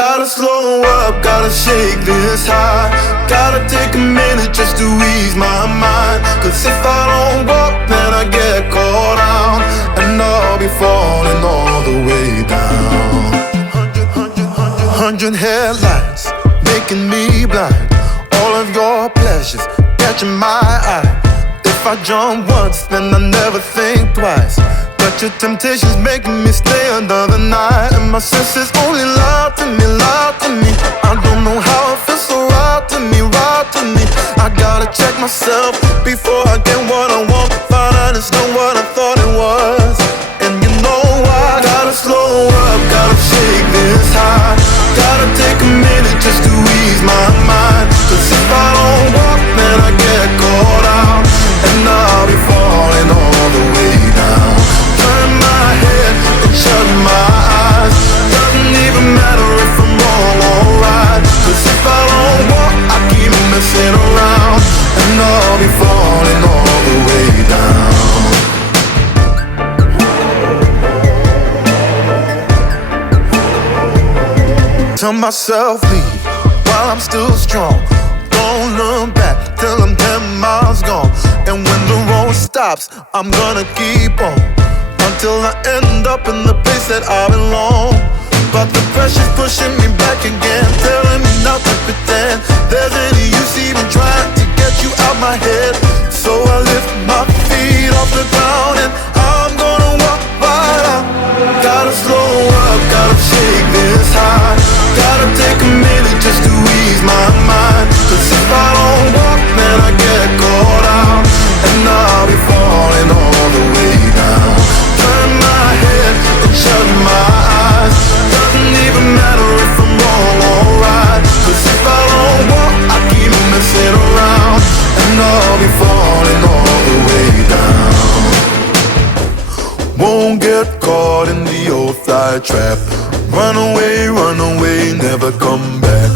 Gotta slow up, gotta shake this high. Gotta take a minute just to ease my mind. Cause if I don't walk, then I get caught out, and I'll be falling all the way down. 100 headlights making me blind. All of your pleasures catching my eye. If I jump once, then I never think twice. But your temptation's making me stay another night, and my senses only lie to me, lie to me. I don't know how it feels so right to me, right to me. I gotta check myself before I get what I want. Find out it's not what I thought it was. And you know I gotta slow up, gotta shake this high. Gotta take a minute just to ease my mind. Cause if I don't walk, then I get caught out, and I'll be falling all the way down. Turn my head and shut my eyes. Doesn't even matter if I'm wrong or right. Cause if I don't walk, I keep messing around, and I'll be falling all the way down. Tell myself leave while I'm still strong. Don't look back till I'm 10 miles gone. And when the road stops, I'm gonna keep on until I end up in the place that I belong. But the pressure's pushing me back again, telling me not to pretend there's any use even trying to get you out my head. So I lift my feet off the ground, and I'm gonna walk right out. Gotta slow up, gotta shake this high. Gotta take a minute just to ease my mind. Cause if I don't walk, then I get caught out, and I'll be falling all the way down. Turn my head and shut my eyes. Doesn't even matter if I'm wrong or right. Cause if I don't walk, I keep messing around, and I'll be falling all the way down. Won't get caught in the old fly trap. Run away, never come back